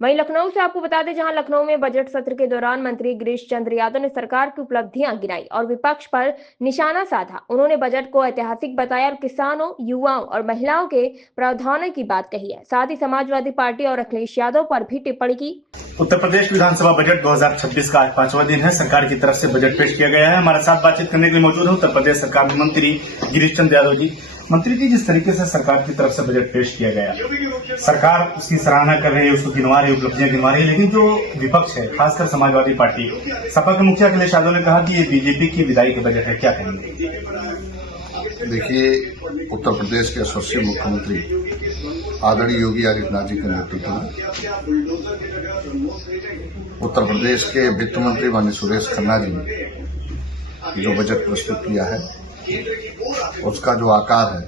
वहीं लखनऊ से आपको बता दें, जहां लखनऊ में बजट सत्र के दौरान मंत्री गिरीश चंद्र यादव ने सरकार की उपलब्धियां गिनाई और विपक्ष पर निशाना साधा। उन्होंने बजट को ऐतिहासिक बताया और किसानों, युवाओं और महिलाओं के प्रावधानों की बात कही है। साथ ही समाजवादी पार्टी और अखिलेश यादव पर भी टिप्पणी की। उत्तर प्रदेश विधानसभा बजट 2026 का आज 5वां दिन है। सरकार की तरफ से बजट पेश किया गया है। हमारे साथ बातचीत करने के लिए मौजूद है उत्तर प्रदेश सरकार में मंत्री गिरीश चंद्र यादव जी। मंत्री जी, जिस तरीके से सरकार की तरफ से बजट पेश किया गया, सरकार उसकी सराहना कर रही है, उसको गिनवा रही है, उपलब्धियां गिनवा रही है, लेकिन जो विपक्ष है, खासकर समाजवादी पार्टी, सपा के मुखिया अखिलेश यादव ने कहा कि ये बीजेपी की विदाई का बजट है। क्या कहेंगे? देखिए, उत्तर प्रदेश के यशस्वी मुख्यमंत्री आदरणीय योगी आदित्यनाथ जी के नेतृत्व में उत्तर प्रदेश के वित्त मंत्री माननीय सुरेश खन्ना जी ने जो बजट प्रस्तुत किया है, उसका जो आकार है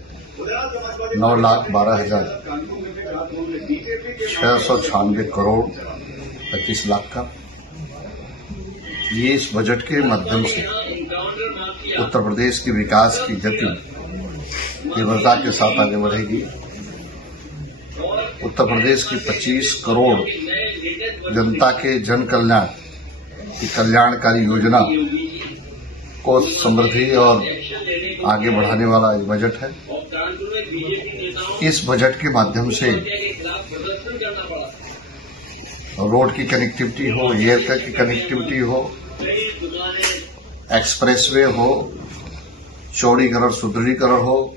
9,12,696 करोड़ 25 लाख का, ये इस बजट के माध्यम से उत्तर प्रदेश की विकास की गति तीव्रता के साथ आगे बढ़ेगी। उत्तर प्रदेश की 25 करोड़ जनता के जन कल्याण की कल्याणकारी योजना को समृद्धि और आगे बढ़ाने वाला एक बजट है। इस बजट के माध्यम से रोड की कनेक्टिविटी हो, एयर की कनेक्टिविटी हो, एक्सप्रेसवे हो, चौड़ीकरण सुदृढ़ीकरण हो,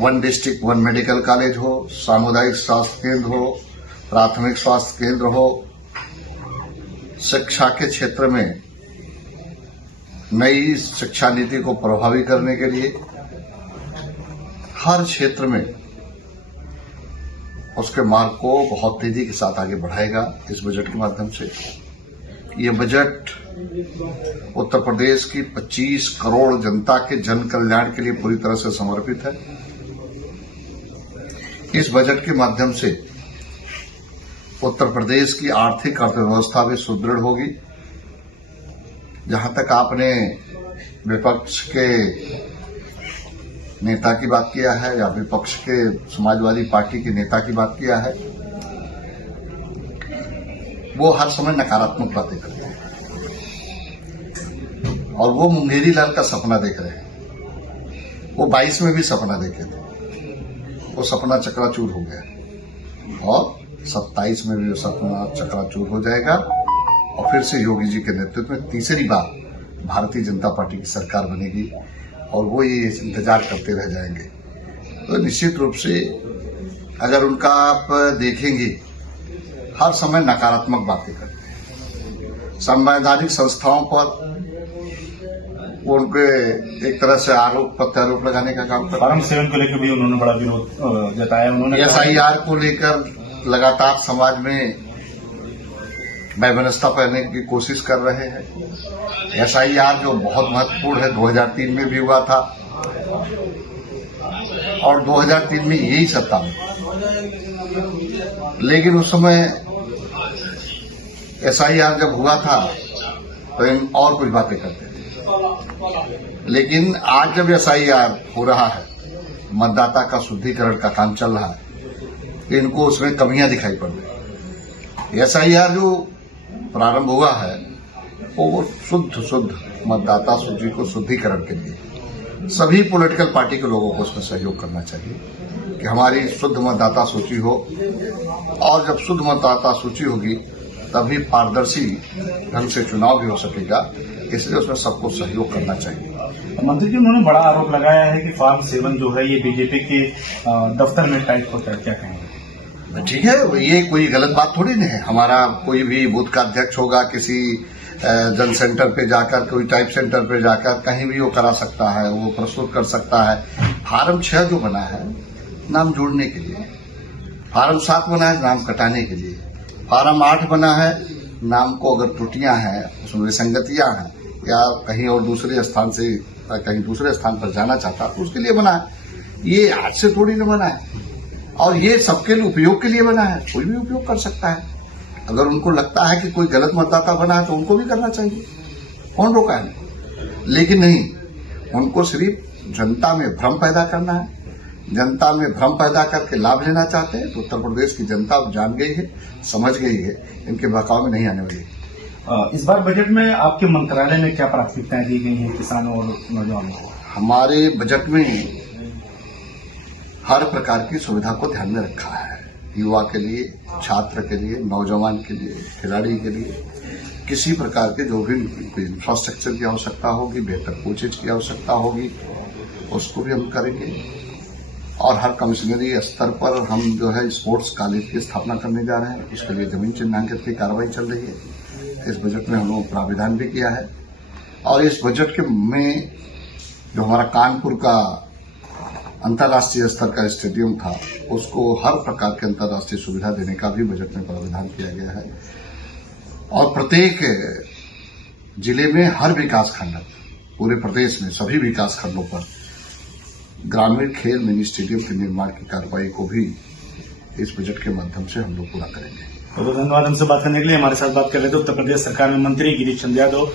one district one medical college हो, सामुदायिक स्वास्थ्य केंद्र हो, प्राथमिक स्वास्थ्य केंद्र हो, शिक्षा के क्षेत्र में नई शिक्षा नीति को प्रभावी करने के लिए हर क्षेत्र में उसके मार्ग को बहुत तेजी के साथ आगे बढ़ाएगा। इस बजट के माध्यम से ये बजट उत्तर प्रदेश की 25 करोड़ जनता के जन कल्याण के लिए पूरी तरह से समर्पित है। इस बजट के माध्यम से उत्तर प्रदेश की आर्थिक अर्थव्यवस्था भी सुदृढ़ होगी। जहां तक आपने विपक्ष के नेता की बात किया है या विपक्ष के समाजवादी पार्टी के नेता की बात किया है, वो हर समय नकारात्मक बातें करते हैं और वो मुंगेरी लाल का सपना देख रहे हैं। वो 22 में भी सपना देखे थे, वो सपना चकनाचूर हो गया और 27 में भी वो सपना चकनाचूर हो जाएगा और फिर से योगी जी के नेतृत्व में तीसरी बार भारतीय जनता पार्टी की सरकार बनेगी और वो ये इंतजार करते रह जाएंगे। तो निश्चित रूप से अगर उनका आप देखेंगे, हर समय नकारात्मक बातें करते हैं। संवैधानिक संस्थाओं पर वो उनके एक तरह से आरोप प्रत्यारोप लगाने का काम करते हैं। फार्म 7 को लेकर भी उन्होंने बड़ा विरोध जताया। उन्होंने SIR को लेकर लगातार समाज में वैमनस्यता फैलाने की कोशिश कर रहे हैं। SIR जो बहुत महत्वपूर्ण है, 2003 में भी हुआ था और 2003 में यही सत्ता में, लेकिन उस समय SIR जब हुआ था तो इन और कुछ बातें करते थे, लेकिन आज जब SIR हो रहा है, मतदाता का शुद्धिकरण का काम चल रहा है, इनको उसमें कमियां दिखाई पड़ रही। SIR जो प्रारंभ हुआ है वो शुद्ध मतदाता सूची को शुद्धिकरण के लिए सभी पॉलिटिकल पार्टी के लोगों को उसमें सहयोग करना चाहिए कि हमारी शुद्ध मतदाता सूची हो, और जब शुद्ध मतदाता सूची होगी तभी पारदर्शी ढंग से चुनाव भी हो सकेगा। इसलिए उसमें सबको सहयोग करना चाहिए। मंत्री जी, उन्होंने बड़ा आरोप लगाया है कि फार्म 7 जो है ये बीजेपी के दफ्तर में टाइप होता है। क्या कहेंगे? ठीक है, ये कोई गलत बात थोड़ी नहीं है। हमारा कोई भी बूथ का अध्यक्ष होगा, किसी जन सेंटर पे जाकर, कोई टाइप सेंटर पे जाकर कहीं भी वो करा सकता है, वो प्रस्तुत कर सकता है। फार्म 6 जो बना है नाम जोड़ने के लिए, फार्म 7 बना है नाम कटाने के लिए, फार्म 8 बना है नाम को अगर त्रुटियां हैं, उसमें विसंगतियां हैं या कहीं और दूसरे स्थान से कहीं दूसरे स्थान पर जाना चाहता तो उसके लिए बना है। ये आज से थोड़ी न बना है और ये सबके लिए उपयोग के लिए बना है। कोई भी उपयोग कर सकता है। अगर उनको लगता है कि कोई गलत मतदाता बना है तो उनको भी करना चाहिए, कौन रोका है? लेकिन नहीं, उनको सिर्फ जनता में भ्रम पैदा करना है, जनता में भ्रम पैदा करके लाभ लेना चाहते हैं। तो उत्तर प्रदेश की जनता अब जान गई है, समझ गई है, इनके बहकाव में नहीं आने वाली। इस बार बजट में आपके मंत्रालय में क्या प्राथमिकताएं दी गई हैं किसानों और नौजवानों को? हमारे बजट में हर प्रकार की सुविधा को ध्यान में रखा है। युवा के लिए, छात्र के लिए, नौजवान के लिए, खिलाड़ी के लिए किसी प्रकार के जो भी इंफ्रास्ट्रक्चर की आवश्यकता होगी, बेहतर कोचेज की आवश्यकता होगी, उसको भी हम करेंगे। और हर कमिश्नरी स्तर पर हम जो है स्पोर्ट्स कॉलेज की स्थापना करने जा रहे हैं। उसके लिए जमीन चिन्हांकित की कार्रवाई चल रही है। इस बजट में हम लोगों प्राविधान भी किया है। और इस बजट के में जो हमारा कानपुर का अंतर्राष्ट्रीय स्तर का स्टेडियम था, उसको हर प्रकार के अंतर्राष्ट्रीय सुविधा देने का भी बजट में प्रावधान किया गया है। और प्रत्येक जिले में हर विकास खंड, पूरे प्रदेश में सभी विकास खंडों पर ग्रामीण खेल मिनी स्टेडियम के निर्माण की कार्रवाई को भी इस बजट के माध्यम से हम लोग पूरा करेंगे। बहुत धन्यवाद हमसे बात करने के लिए। हमारे साथ बात कर रहे थे उत्तर प्रदेश सरकार में मंत्री गिरीश चंद्र यादव।